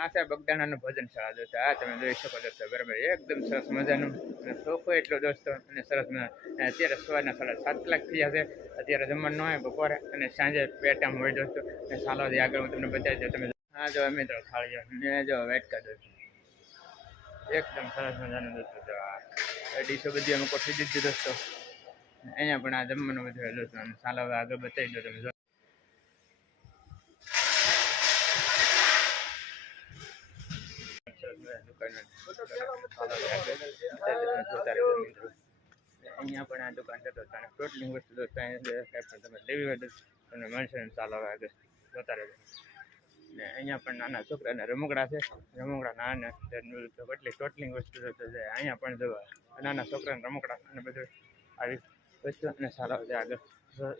આ છે બગદાણાનું ભોજન શાળા દોસ્તો. આ તમે જોઈ શકો દોસ્તો, બરાબર, એકદમ સરસ મજાનું અને સોફો એટલો દોસ્તો અને સરસ અત્યારે સવારના 7:30 કલાક થઈ જશે. અત્યારે જમવાનું હોય બપોરે અને સાંજે પેટામ હોય દોસ્તો. અને ચાલો આગળ હું તમને બતાવી દઉં. તમે હા જો મિત્રો થાળીઓ ને જો વેટકા દોસ્તો એકદમ સરસ મજાનું દોસ્તો. જો આ ડીશો બધી અમે કોઠી દીધી દોસ્તો. અહીંયા પણ આ જમવાનું બધું હોય દોસ્તો. અને ચાલો હવે આગળ બતાવી દો. તમે જો અહીંયા પણ આ દુકાન જતો અને ટોટલી વસ્તુ દોસ્તો તમે લેવી હોય તો તમને મળશે. ચાલો હવે આગળ જતા રહેજો. ને અહીંયા પણ નાના છોકરાના રમકડા છે. રમકડા નાના એટલી ટોટલી વસ્તુ છે. અહીંયા પણ જોવા નાના છોકરાના રમકડા અને બધું આવી વસ્તુ. અને ચાલો આગળ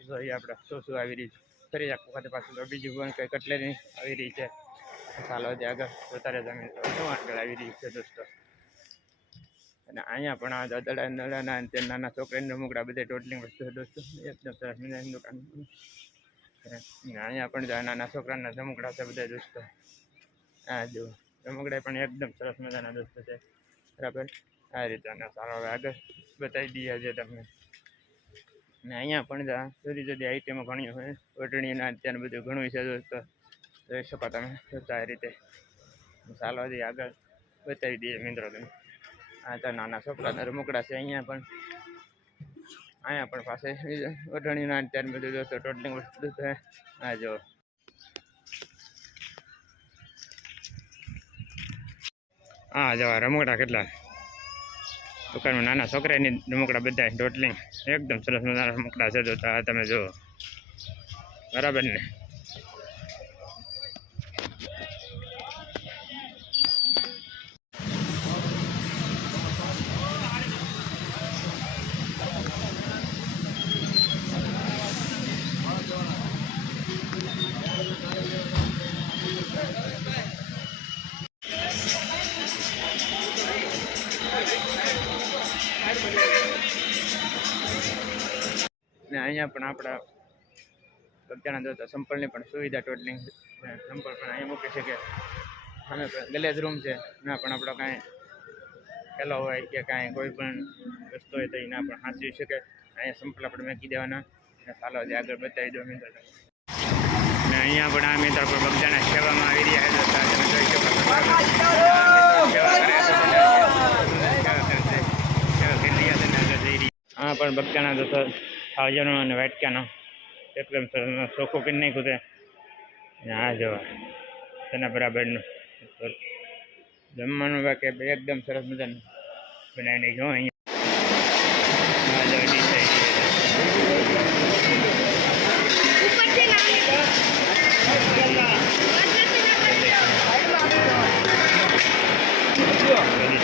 જોઈએ આપણે શું આવી રહી છે. ફરી આખું ખાતે પાછું બીજું પણ કંઈ કટલેરી આવી રહી છે. ચાલો આગળ જોતા રહેજો. શું આગળ આવી રહી છે દોસ્તો. અને અહીંયા પણ આ દડા નડાના તે નાના છોકરાના રમકડા બધે ટોટલી વસ્તુ છે દોસ્તો. એકદમ સરસ મજાની દુકાન. અહીંયા પણ નાના છોકરાના રમકડા છે બધા દોસ્તો. આ જો રમકડા પણ એકદમ સરસ મજાના દોસ્તો છે, બરાબર. આ રીતે સારો હવે આગળ બતાવી દઈએ છે તમને. ને અહીંયા પણ જુદી જુદી આઈટમો ઘણી હોય. ઓઢણીના અત્યારે બધું ઘણું છે દોસ્તો. જોઈ શકો તમે જોતા આ રીતે. ચાલો હજી આગળ બતાવી દઈએ મિત્રો તમે. આ તો નાના છોકરાના રમકડા છે. અહીંયા પણ પાસે ઓઢણીના અત્યારે બધું દોસ્તો ટોટલી વસ્તુ છે. આ જો હા જો રમકડા કેટલા દુકાનમાં નાના છોકરાની રમકડા બધા ટોટલી એકદમ સરસ મજાના રમકડા છે. તો તમે જો, બરાબર ને. ને અહીંયા પણ આપણા બધાના જોતા સંપલની પણ સુવિધા ટોટલી સંપલ પણ અહીંયા મૂકી શકે. અમે ગલેજ રૂમ છે ના પણ આપણો કાંઈ પેલો હોય કે કાંઈ કોઈ પણ વસ્તુ હોય તો એના પણ હાંચવી શકે. અહીંયા સંપલ આપણે મૂકી દેવાના. અને ચાલો આગળ બતાવી દો મિત્રો. ને અહીંયા પણ આ મિત્રો પર બગદાણા સેવામાં આવી રહ્યા છે. તમે જોઈ શકો હા પણ બગદાણા જતો થાળીઓનો અને વાટકાનો એકદમ ચોખ્ખું કરી નાખ્યું છે. આ જોવા તેના બરાબરનું જમવાનું બાકી એકદમ સરસ મજાનું બનાવી નાખ્યું.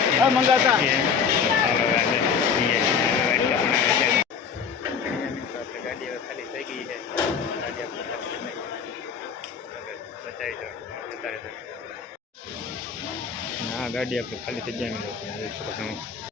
અહીંયા મંગાતા ગાડી ખાલી થઈ ગઈ છે. હા ગાડી આપણે ખાલી થઈ જાય.